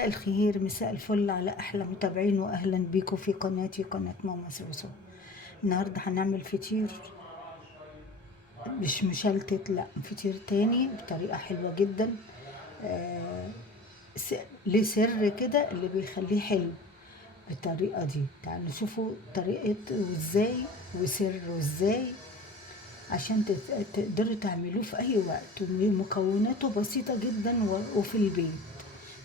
مساء الخير، مساء الفل على احلى متابعين، واهلا بيكم في قناتي قناه ماما سوسو. النهارده هنعمل فطير مش مشلتت، لا فطير تاني بطريقه حلوه جدا. آه ليه سر كده اللي بيخليه حلو بالطريقه دي. تعالوا نشوفوا طريقته وازاي وسر وازاي عشان تقدروا تعملوه في اي وقت، ومكوناته بسيطة جدا وفي البيت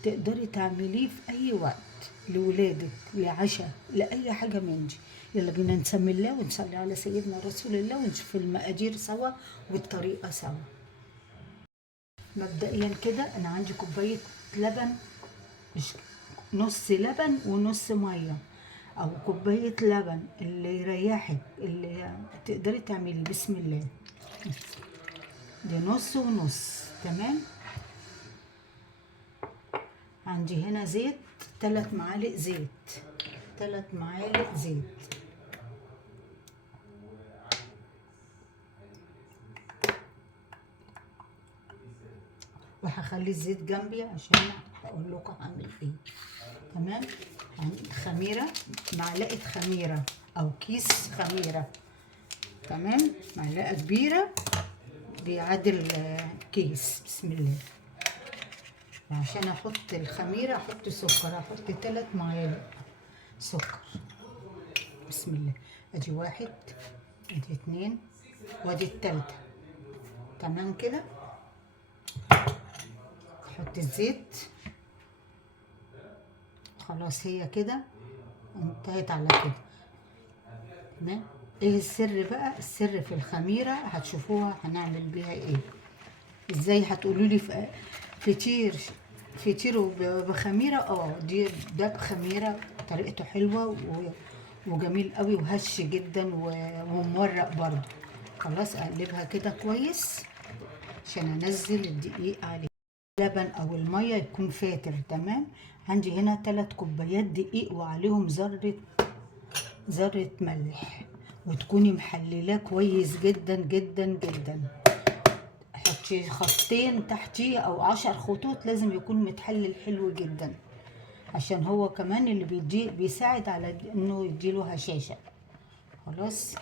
تقدري تعمليه في اي وقت لولادك، لعشاء، لاي حاجة من دي. يلا بينا نسمي الله ونصلي على سيدنا رسول الله ونشوف المقادير سوا والطريقة سوا. مبدئيا كده انا عندي كوباية لبن، مش نص لبن ونص ميه، او كوبايه لبن اللي يريحك، اللي تقدري تعملي. بسم الله، دي نص ونص. تمام. عندي هنا زيت، 3 معالق زيت، 3 معالق زيت. وهخلي الزيت جنبي عشان هقول لكم هعمل ايه. تمام. خميره، معلقه خميره او كيس خميره. تمام، معلقه كبيره بيعادل كيس. بسم الله. عشان احط الخميره احط سكر، احط 3 معالق سكر. بسم الله. ادي 1، ادي 2، وادي التالتة. تمام كده. احط الزيت. خلاص هي كده انتهت على كده. تمام. ايه السر بقى؟ السر في الخميره، هتشوفوها هنعمل بيها ايه. ازاي هتقولوا لي فطير فطير بخميره؟ دي ده بخميره، طريقته حلوه وجميل قوي وهش جدا ومورق برضو. خلاص اقلبها كده كويس عشان انزل الدقيق عليه. اللبن او الميه يكون فاتر. تمام. عندي هنا 3 كوبايات دقيق وعليهم ذره ملح، وتكوني محللاه كويس جدا جدا جدا. حطي خطين تحتيه او 10 خطوط، لازم يكون متحلل حلو جدا عشان هو كمان اللي بيساعد على انه يديله هشاشة. خلاص.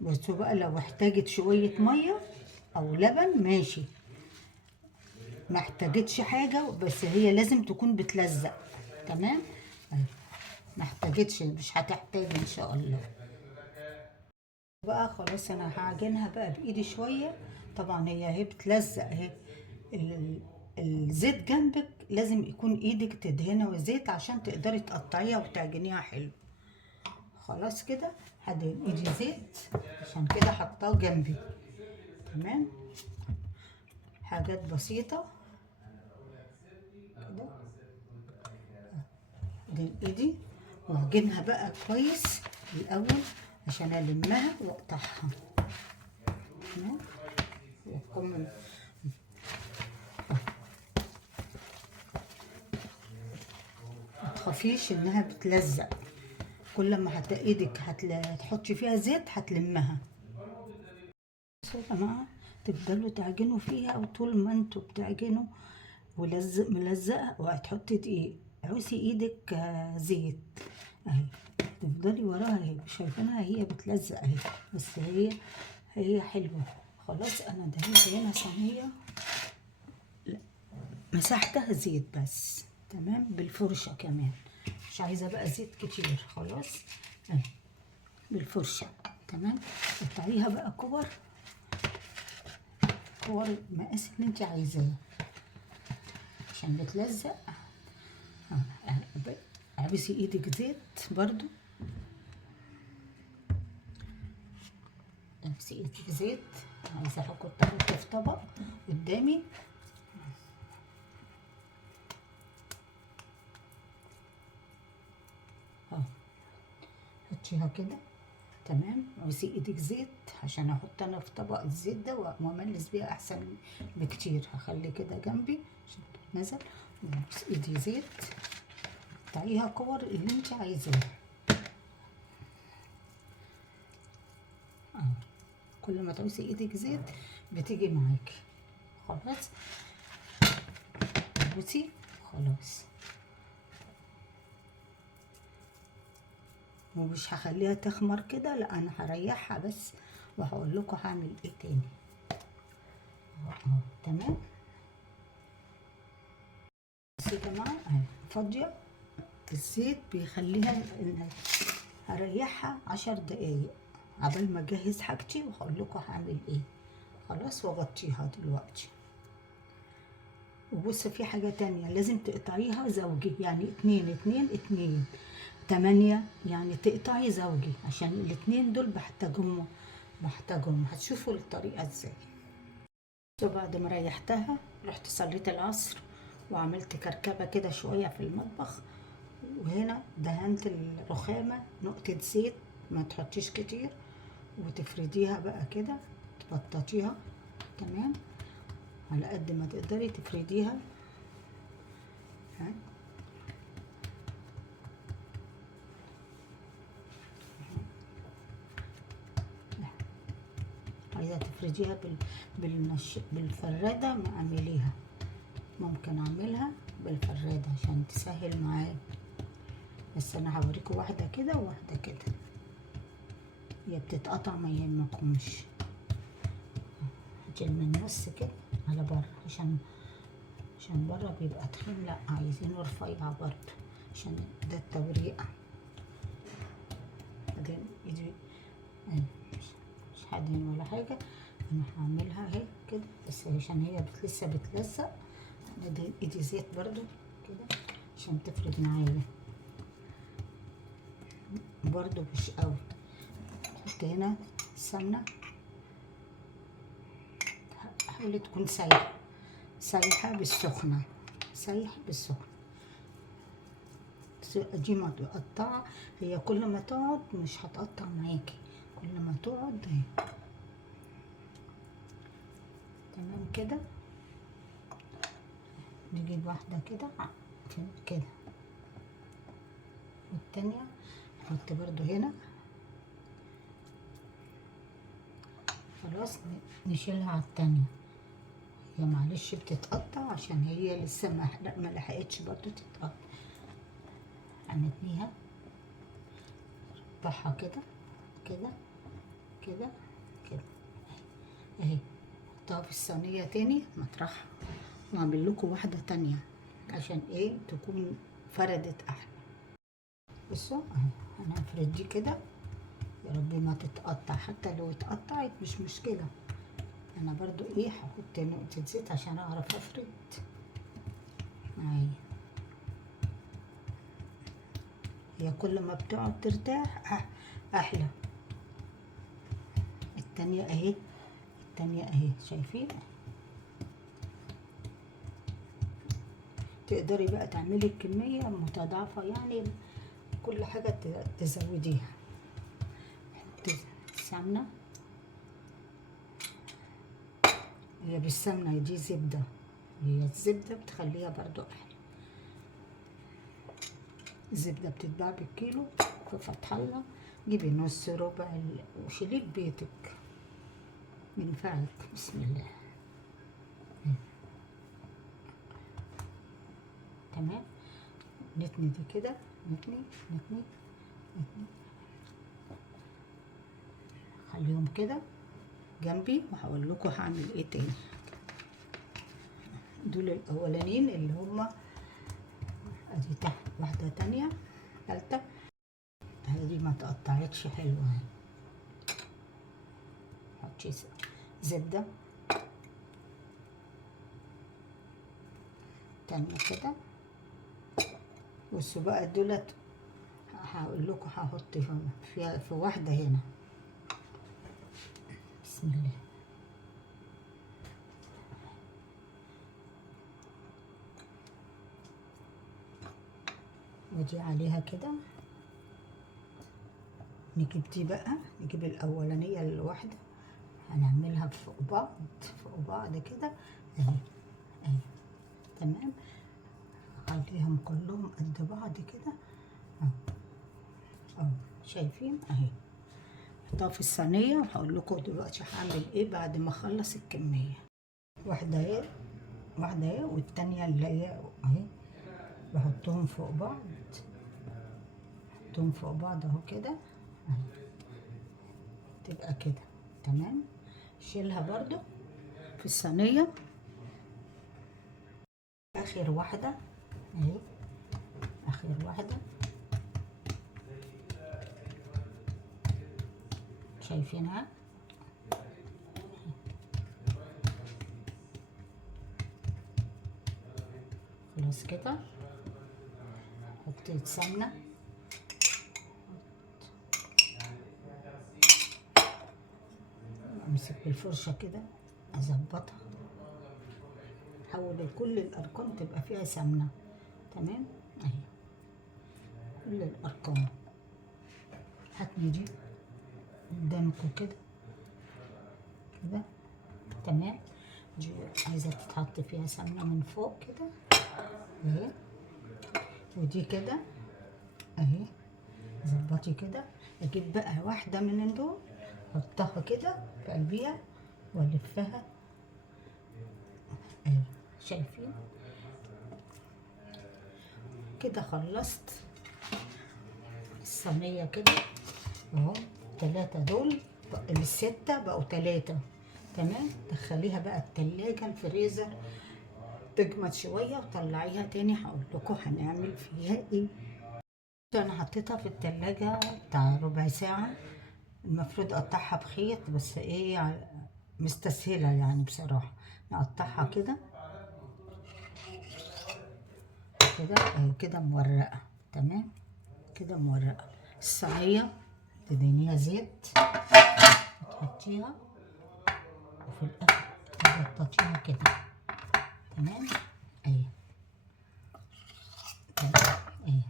بس بقى لو احتاجت شوية مية او لبن ماشي، ما احتاجتش حاجة، بس هي لازم تكون بتلزق. تمام. ما احتاجتش، مش هتحتاج ان شاء الله. بقى خلاص انا هعجنها بقى بايدي شوية. طبعا هي بتلزق اهي. الزيت جنبك، لازم يكون ايدك تدهنها زيت عشان تقدري تقطعيها وتعجنيها حلو. خلاص كده هدهن ايدي زيت عشان كده حطاه جنبي. تمام. حاجات بسيطة كده. ادهن ايدي واعجنها بقى كويس الاول عشان المها واقطعها. تمام. متخافيش انها بتلزق، كل ما ايدك هتحطي فيها زيت هتلمها. بصوا يا جماعه، تفضلوا تعجنوا فيها، وطول ما انتوا بتعجنوا ملزقه وهتحطي دقيق، عوسي ايدك زيت اهي. تفضلي وراها اهي، شايفينها هي بتلزق اهي، بس هي حلوه. خلاص انا دهنت هنا صينيه مسحتها زيت بس. تمام. بالفرشه كمان، مش عايزه بقى زيت كتير. خلاص اهي بالفرشه. تمام. قطعيها بقى كور المقاس اللي انت عايزاه عشان بتلزق. اعبسي ايدك زيت برضو، اعبسي ايدك زيت. عايزه احط في طبق قدامي اهو، حطيها كده. تمام. اعبسي ايدك زيت عشان احط انا في طبق الزيت ده واملس بيها احسن بكتير. هخلي كده جنبي عشان تتنزل. وابس ايدي زيت، قطعيها كور اللي انت عايزاه. كل ما تعوزي ايدك زيت بتيجي معاكي. خلاص بصي خلاص. ومش هخليها تخمر كده، لا انا هريحها بس، وهقول لكم هعمل ايه تاني. تمام. بس يا جماعه فاضيه، الزيت بيخليها ان هريحها 10 دقايق عبال ما اجهز حاجتي، وهقول لكم هعمل ايه. خلاص، واغطيها دلوقتي. وبص، في حاجة تانية لازم تقطعيها زوجي، يعني 2 2 2 8، يعني تقطعي زوجي عشان الاتنين دول بحتاجهم. هتشوفوا الطريقة ازاي. بعد ما ريحتها رحت صليت العصر، وعملت كركبة كده شوية في المطبخ، وهنا دهنت الرخامة نقطة زيت، ما تحطيش كتير، وتفرديها بقى كده، تبططيها. تمام، على قد ما تقدري تفرديها. ها، عايزة تفرديها بالفرادة، ما اعمليها. ممكن اعملها بالفرادة عشان تسهل معايا، بس انا هوريكم واحدة كده وواحدة كده، هي بتتقطع ما يهمكمش. هجيب من النص كده على بره، عشان بره بيبقى تخين، لا عايزينه رفيع برضه عشان ده التوريقة. بعدين ايدي مش حادين ولا حاجة، انا هعملها اهي كده بس عشان هي لسه بتلزق. بعدين ايدي زيت برضو كده عشان تفرد معايا برضو، مش قوي. حط هنا سمنة، حاولي تكون سايحة بالسخنة، دي ما تقطع، هي كل ما تقعد مش هتقطع معاكي، كل ما تقعد اهي. تمام كده. نجيب واحدة كده كده، والتانية نحط برضو هنا. خلاص، نشيلها على التانية. هي معلش بتتقطع عشان هي لسه ما لحقتش برضو تتقطع. هنتنيها، نقطعها كده كده كده كده اهي. نحطها في الصينية تاني مطرحها، واعمل لكم واحدة تانية عشان ايه تكون فردت احلى. بصوا اهي، انا هفرد دي كده، يا رب ما تتقطع، حتى لو اتقطعت مش مشكلة. انا برضو ايه هحط نقطة زيت عشان اعرف افرد. اهي، هي كل ما بتقعد ترتاح احلى. التانية اهي، شايفين؟ تقدري بقى تعملي الكمية متضاعفة، يعني كل حاجة تزوديها. السمنة، هي بالسمنة، دي زبدة، هي الزبدة بتخليها برضو أحلى. الزبدة بتتباع بالكيلو في فتح الله، جيبي نص ربع وشيليه ببيتك ينفعك. بسم الله. تمام، نتني دي كده، نتني خليهم كده جنبي، وهقول لكم هعمل ايه تاني. دول الاولانيين اللي هما، ادي تحت واحده تانية تالتة، دي ما تقطعتش حلوه اهي. حطي زبده تانية كده. بصوا بقى دولت، هقول لكم هحط في واحده هنا. بسم الله. ودي عليها كده. نجيب دي بقى، نجيب الاولانيه الواحده، هنعملها فوق بعض كده اهي اهي. تمام، خليهم كلهم قد بعض كده اهو، شايفين اهي. احطها في الصينيه، وهقول لكم دلوقتي هعمل ايه بعد ما اخلص الكميه. واحده اهي واحدة اهي، والتانية اللي هي اهي بحطهم فوق بعض، بحطهم فوق بعض اهو كده اهي، تبقى كده تمام. شيلها برضو في الصينية. اخر واحدة اهي، اخر واحدة شايفينها؟ خلاص كده. حطيت سمنة، امسك بالفرشة كده اظبطها، حول كل الارقام تبقى فيها سمنة تمام اهي، كل الارقام. هاتني دي قدامكم كده كده تمام. دي عايزة تتحط فيها سمنة من فوق كده اهي، ودي كده اهي. ظبطي كده. اجيب بقى واحدة من دول احطها كده في قلبيها والفها اهي، شايفين كده؟ خلصت الصينية كده اهو. 3 دول الستة بقوا 3 تمام. دخليها بقى التلاجة الفريزر تجمد شوية وطلعيها تاني، هقول لكم هنعمل فيها ايه. انا حطيتها في التلاجة بتاع ربع ساعة. المفروض اقطعها بخيط، بس ايه مستسهلة يعني بصراحة. نقطعها كده كده كده مورقة تمام، كده مورقة. الصينية تدهنيها زيت وتحطيها، وفي الاخر تبططيها كده تمام اهي تمام اهي.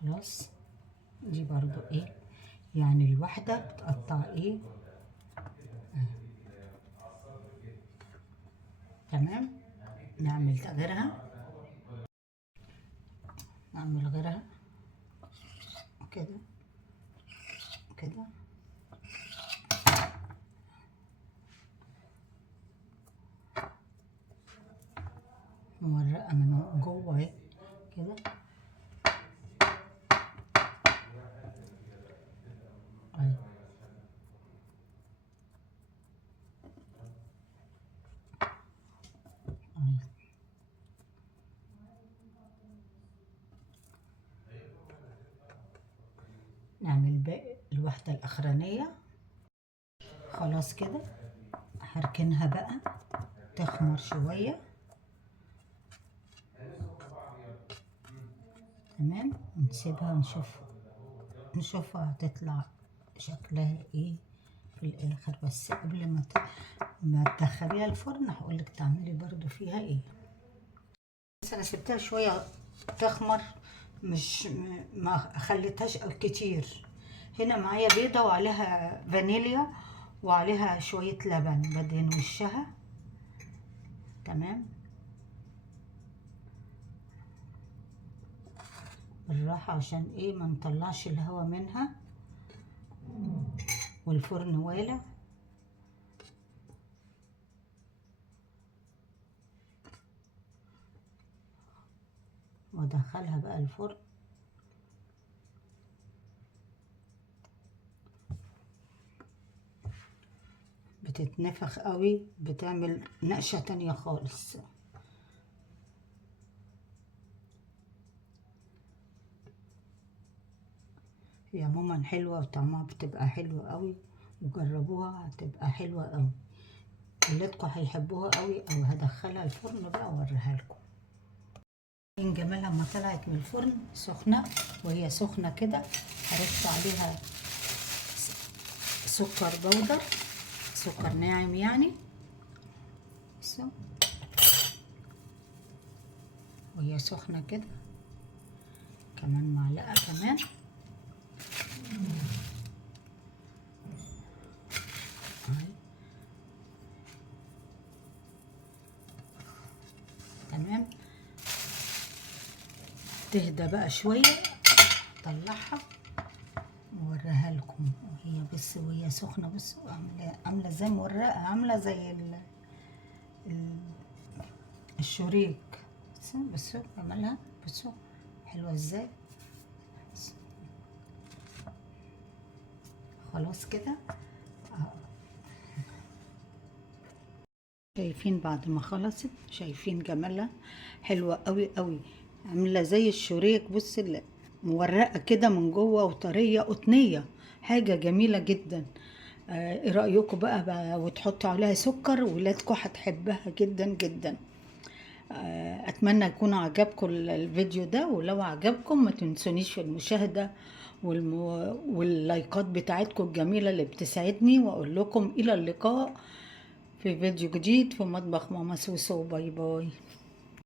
خلاص. دي برضو ايه يعني الواحدة بتقطع ايه تمام. نعمل غيرها، نعمل غيرها كده كده مورقة من جوه اهي كده اهي. اهي. نعمل باقي الواحدة الأخرانية. خلاص كده هركنها بقى تخمر شوية تمام، ونسيبها نشوفها هتطلع شكلها ايه في الاخر. بس قبل ما تدخليها الفرن هقولك تعملي برضو فيها ايه. بس انا سبتها شوية تخمر، مش ما خليتهاش كتير. هنا معايا بيضة وعليها فانيليا وعليها شوية لبن، بدهن وشها تمام. بالراحة عشان ايه ما نطلعش الهواء منها، والفرن والع. وادخلها بقى الفرن. بتتنفخ قوي، بتعمل نقشة تانية خالص. هي عموما حلوة وطعمها بتبقى حلو قوي، وجربوها هتبقى حلوة قوي. ولادكم هيحبوها قوي. او هدخلها الفرن بقى اوريها لكم. من جمالها لما طلعت من الفرن سخنة، وهي سخنة كده هرش عليها سكر بودر، سكر ناعم يعني. وهي سخنة كده كمان معلقة كمان تمام. تهدى بقى شوية طلعها ووريها لكم. هي بس وهي سخنة، بصوا عاملة زي مورقة، عاملة زي ال- الشوريك. بصوا جمالها، بصوا حلوة ازاي. خلاص كده. شايفين بعد ما خلصت، شايفين جمالها حلوة قوي قوي، عاملة زي الشوريك. بص مورقة كده من جوه وطرية قطنية، حاجة جميلة جدا. ايه رأيكم بقى وتحطوا عليها سكر؟ ولادكم هتحبها جدا جدا. اتمنى يكون عجبكم الفيديو ده، ولو عجبكم ما تنسونيش في المشاهدة واللايكات بتاعتكم الجميلة اللي بتسعدني. واقول لكم الى اللقاء في فيديو جديد في مطبخ ماما سوسو. باي باي.